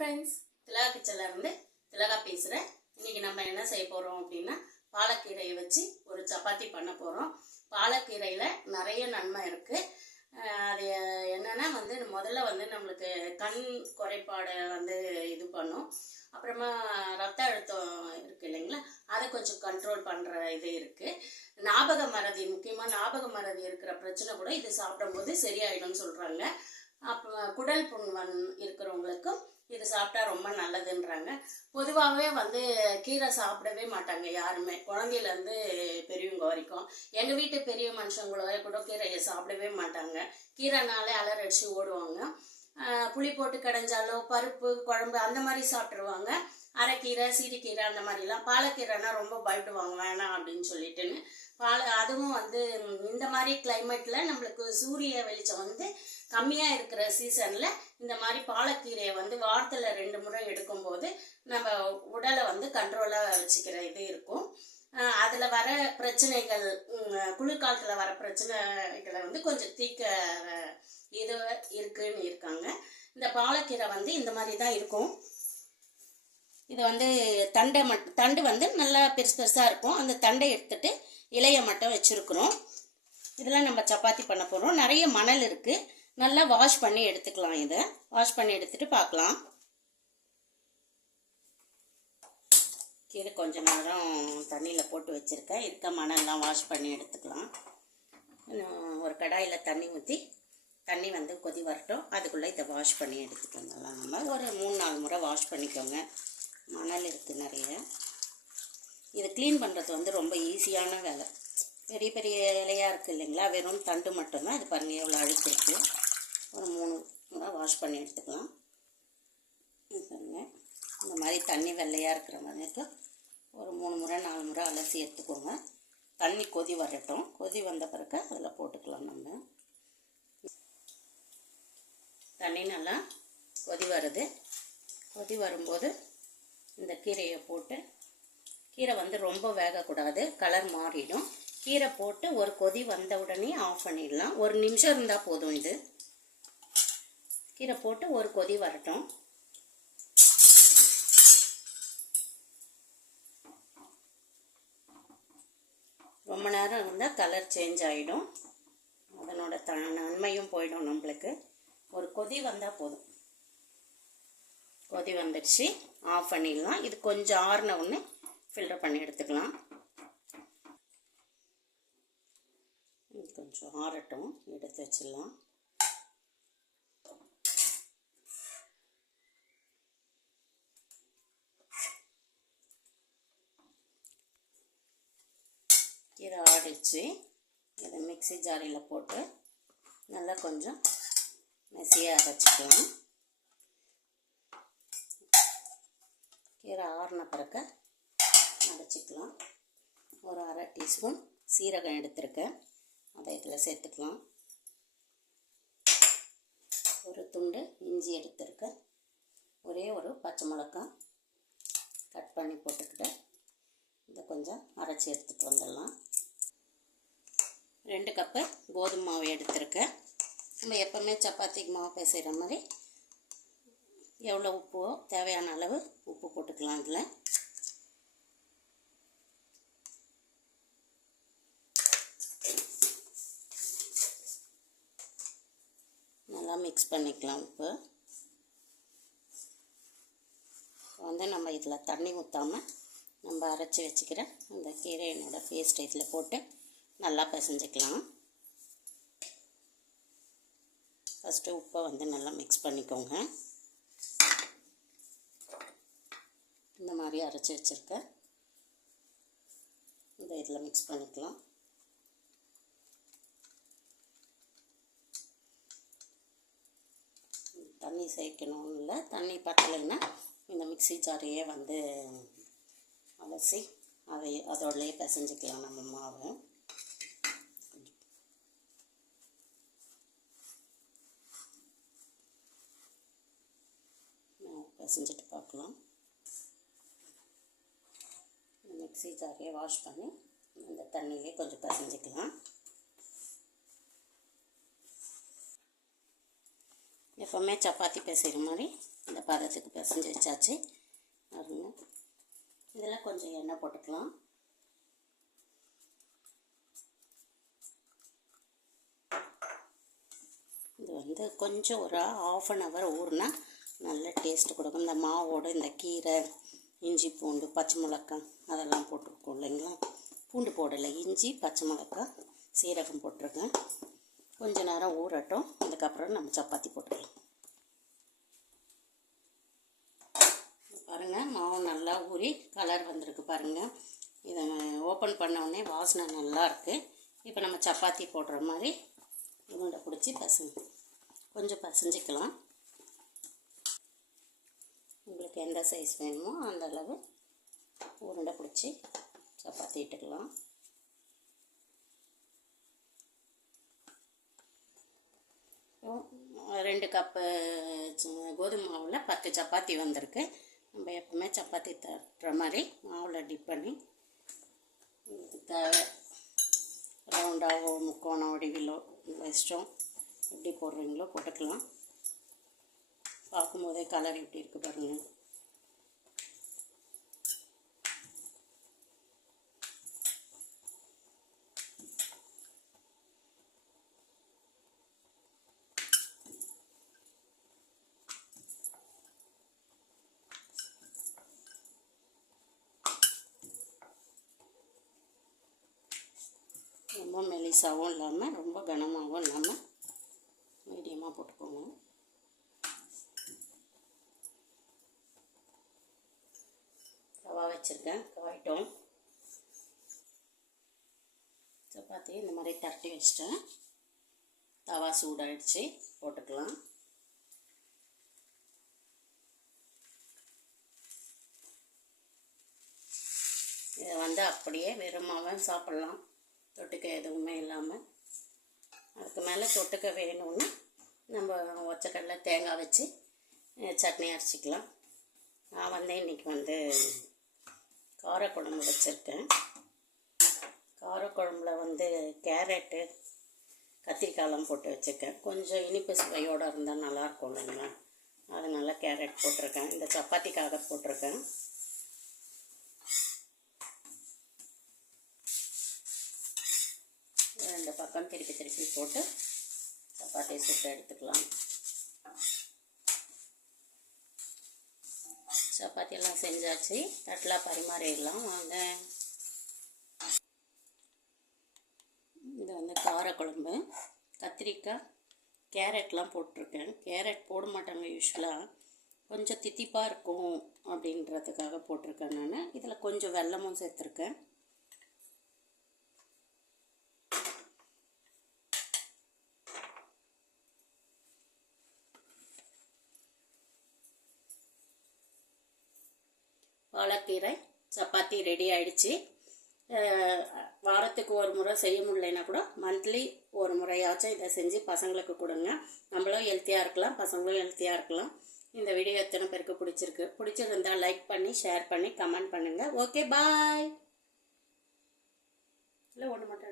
Friends, திலகா கிச்சன்ல இருந்து திலகா பேசுகிறேன். இன்னைக்கு நம்ம என்ன செய்ய போகிறோம் அப்படின்னா, பாலக்கீரையை வச்சு ஒரு சப்பாத்தி பண்ண போகிறோம். பாலக்கீரையில் நிறைய நன்மை இருக்குது. அது என்னன்னா முதல்ல நம்மளுக்கு கண் குறைபாடை இது பண்ணும். அப்புறமா ரத்த அழுத்தம் இருக்குது இல்லைங்களா, அதை கொஞ்சம் கண்ட்ரோல் பண்ணுற இது இருக்குது. ஞாபக மறதி, முக்கியமாக ஞாபக மறதி இருக்கிற பிரச்சனை கூட இது சாப்பிடும்போது சரியாயிடும்னு சொல்கிறாங்க. அப்புறம் குடல் புண் இருக்கிறவங்களுக்கும் இது சாப்பிட்டா ரொம்ப நல்லதுன்றாங்க. பொதுவாகவே கீரை சாப்பிடவே மாட்டாங்க யாருமே, குழந்தையிலேருந்து பெரியவங்க வரைக்கும். எங்கள் வீட்டு பெரிய மனுஷங்கள கூட கீரையை சாப்பிடவே மாட்டாங்க. கீரைனாலே அலறடிச்சு ஓடுவாங்க. புளி போட்டு கடைஞ்சாலோ பருப்பு குழம்பு அந்த மாதிரி சாப்பிட்ருவாங்க. அரைக்கீரை சிறுகீரை அந்த மாதிரிலாம். பாலக்கீரைனா ரொம்ப பயப்படுவாங்க, வேணாம் அப்படின்னு சொல்லிட்டுன்னு. அதுவும் இந்த மாதிரி கிளைமேட்டில் நம்மளுக்கு சூரிய வெளிச்சம் கம்மியாக இருக்கிற சீசனில் இந்த மாதிரி பாலக்கீரையை வாரத்தில் 2 முறை எடுக்கும்போது நம்ம உடலை கண்ட்ரோலாக வச்சுக்கிற இது இருக்கும். அதில் வர பிரச்சனைகள், குளிர்காலத்தில் வர பிரச்சனைகளை கொஞ்சம் தீர்க்க இது இருக்குன்னு இருக்காங்க. இந்த பாலக்கீரை இந்த மாதிரி தான் இருக்கும். இது தண்டு நல்லா பெருசு பெருசாக இருக்கும். அந்த தண்டை எடுத்துட்டு இலையை மட்டும் வச்சுருக்குறோம். இதெல்லாம் நம்ம சப்பாத்தி பண்ண போகிறோம். நிறைய மணல் இருக்குது, நல்லா வாஷ் பண்ணி எடுத்துக்கலாம். இதை வாஷ் பண்ணி எடுத்துட்டு பார்க்கலாம். கீரை கொஞ்சம் நேரம் தண்ணியில் போட்டு வச்சுருக்கேன். இருக்க மணல்லாம் வாஷ் பண்ணி எடுத்துக்கலாம். ஒரு கடாயில் தண்ணி ஊற்றி தண்ணி கொதி வரட்டும். அதுக்குள்ளே இதை வாஷ் பண்ணி எடுத்துக்கலாம். நல்லா நம்ம ஒரு 3-4 முறை வாஷ் பண்ணிக்கோங்க. மணல் இருக்குது நிறைய. இது க்ளீன் பண்ணுறது ரொம்ப ஈஸியான வேலை. பெரிய பெரிய இலையாக இருக்குது இல்லைங்களா, வெறும் தண்டு மட்டும்தான். இது பாருங்கள் எவ்வளோ அழுக்கு இருக்குது. ஒரு 3 முறை வாஷ் பண்ணி எடுத்துக்கலாம். பாருங்கள், இந்த மாதிரி தண்ணி வெள்ளையாக இருக்கிற மாதிரி ஒரு 3 முறை 4 முறை அலசி எடுத்துக்கோங்க. தண்ணி கொதி வரட்டும். கொதி வந்த பிறகு அதில் போட்டுக்கலாம். நம்ம தண்ணி நல்லா கொதி வருது. கொதி வரும்போது இந்த கீரையை போட்டு, கீரை ரொம்ப வேகக்கூடாது, கலர் மாறிடும். கீரை போட்டு ஒரு கொதி வந்த உடனே ஆஃப் பண்ணிடலாம். 1 நிமிஷம் இருந்தால் போதும். இது கீரை போட்டு ஒரு கொதி வரட்டும். ரொம்ப நேரம் இருந்தால் கலர் சேஞ்ச் ஆகிடும், அதனோட நன்மையும் போயிடும் நம்மளுக்கு. ஒரு கொதி வந்தால் போதும். கொதி வந்துடுச்சு, ஆஃப் பண்ணிடலாம். இது கொஞ்சம் ஆறின ஒன்று ஃபில்டர் பண்ணி எடுத்துக்கலாம். கொஞ்சம் ஆறட்டும், எடுத்து வச்சிடலாம். இதை ஆடிச்சு இதை மிக்ஸி ஜாரியில் போட்டு நல்லா கொஞ்சம் மெசியாக அரைச்சிக்கலாம். கீரை ஆறின பிறகு அரைச்சிக்கலாம். ஒரு 1/2 டீஸ்பூன் சீரகம் எடுத்துருக்கேன், அதை இதில் சேர்த்துக்கலாம். ஒரு துண்டு இஞ்சி எடுத்துருக்கேன். ஒரே ஒரு பச்சை மிளகாய் கட் பண்ணி போட்டுக்கிட்டு இதை கொஞ்சம் அரைச்சி எடுத்துகிட்டு வந்துடலாம். 2 கப்பு கோதுமை மாவு எடுத்துருக்கேன். நம்ம எப்போவுமே சப்பாத்திக்கு மாவு பிசைகிற மாதிரி எவ்வளோ உப்போ தேவையான அளவு உப்பு போட்டுக்கலாம். இதில் நல்லா மிக்ஸ் பண்ணிக்கலாம். உப்பு நம்ம இதில் தண்ணி ஊற்றாமல் நம்ம அரைச்சி வச்சுக்கிற அந்த கீரையினோட பேஸ்ட் இதில் போட்டு நல்லா பிசைஞ்சிக்கலாம். ஃபஸ்ட்டு உப்பை நல்லா மிக்ஸ் பண்ணிக்கோங்க. இந்த மாதிரி அரைச்சி வச்சுருக்கேன், இந்த இதில் மிக்ஸ் பண்ணிக்கலாம். தண்ணி சேர்க்கணும்னு இல்லை, தண்ணி பத்தலைன்னா இந்த மிக்ஸி ஜாரையே அலசி அதோடலேயே பிசைஞ்சிக்கலாம் நம்ம மாவு. பிசைஞ்சிட்டு பார்க்கலாம். மிக்ஸி ஜாரையே வாஷ் பண்ணி இந்த தண்ணியிலே கொஞ்சம் பிசைஞ்சிக்கலாம். எப்போவுமே சப்பாத்தி பிசைகிற மாதிரி இந்த பதத்துக்கு பிசைஞ்சு வச்சாச்சு பாருங்க. இதில் கொஞ்சம் எண்ணெய் போட்டுக்கலாம். இது வந்து கொஞ்சம் ஒரு 1/2 hour ஊறினா நல்ல டேஸ்ட்டு கொடுக்கும். இந்த மாவோடு இந்த கீரை, இஞ்சி, பூண்டு, பச்சை மிளகாய் அதெல்லாம் போட்டிருக்கோம் இல்லைங்களா. பூண்டு போடலை, இஞ்சி, பச்சை மிளகாய், சீரகம் போட்டிருக்கேன். கொஞ்ச நேரம் ஊறட்டும். அதுக்கப்புறம் நம்ம சப்பாத்தி போட்டுக்கலாம். பாருங்கள், மாவு நல்லா ஊறி கலர் வந்திருக்கு பாருங்கள். இதை ஓப்பன் பண்ண உடனே வாசனை நல்லாயிருக்கு. இப்போ நம்ம சப்பாத்தி போடுற மாதிரி உருண்டை பிடிச்சி கொஞ்சம் பசைஞ்சிக்கலாம். உங்களுக்கு எந்த சைஸ் வேணுமோ அந்த அளவு உருண்டை பிடிச்சி சப்பாத்தி இட்டுக்கலாம். ரெண்டு கப்பு கோதுமை மாவில் 10 சப்பாத்தி வந்திருக்கு. நம்ம எப்பவுமே சப்பாத்தி தட்டுற மாதிரி மாவில் டிப் பண்ணி தேவை ரவுண்டாகவோ முக்கோணம் வடிவிலோ இஷ்டம் எப்படி போடுறீங்களோ போட்டுக்கலாம். பார்க்கும்போதே கலர் எப்படி இருக்குது பாருங்கள். ரொம்ப மெலிசாகவும் இல்லாமல் ரொம்ப கனமாகவும் இல்லாமல் மீடியமாக போட்டுக்கோங்க. ரவா வச்சுருக்கேன், காயிட்டும். சப்பாத்தி இந்த மாதிரி தட்டி வச்சிட்டேன். தவா சூடாகிடுச்சு, போட்டுக்கலாம். இதை வந்து அப்படியே வெறுமாவே சாப்பிட்லாம், தொட்டுக்க எதுவுமே இல்லாமல். அதுக்கு மேலே தொட்டுக்க வேணும்னா நம்ம ஒச்சக்கடலை தேங்காய் வச்சு சட்னி அரைச்சிக்கலாம். நான் வந்து இன்றைக்கி வந்து காரக்குழம்பு வச்சுருக்கேன். காரக்குழம்புல வந்து கேரட்டு, கத்திரிக்காயெலாம் போட்டு வச்சுருக்கேன். கொஞ்சம் இனிப்பு சுவையோடு இருந்தால் நல்லாயிருக்கும் இல்லைங்களா, அதனால் கேரட் போட்டிருக்கேன். இந்த சப்பாத்திக்காக போட்டிருக்கேன். ரெண்டு பக்கம் திருப்பி திருப்பி போட்டு சப்பாத்தியை சுட்டு எடுத்துக்கலாம். சப்பாத்தியெல்லாம் செஞ்சாச்சு, தட்டில் பரிமாறிடலாம் வாங்க. இது வந்து காரக்குழம்பு, கத்திரிக்காய், கேரட்லாம் போட்டிருக்கேன். கேரட் போட மாட்டாங்க யூஸ்வலாக, கொஞ்சம் தித்திப்பாக இருக்கும் அப்படின்றதுக்காக போட்டிருக்கேன் நான். இதில் கொஞ்சம் வெல்லமும் சேர்த்துருக்கேன். பாலக்கீரை சப்பாத்தி ரெடி ஆகிடுச்சு. வாரத்துக்கு ஒரு முறை செய்ய முடியலைன்னா கூட மந்த்லி ஒரு முறையாச்சும் இதை செஞ்சு பசங்களுக்கு கொடுங்க. நம்மளும் ஹெல்த்தியாக இருக்கலாம், பசங்களும் ஹெல்த்தியாக இருக்கலாம். இந்த வீடியோ எத்தனை பேருக்கு பிடிச்சிருந்தால் லைக் பண்ணி, ஷேர் பண்ணி, கமெண்ட் பண்ணுங்கள். ஓகே, பாய். இல்லை ஒன்று மட்டும்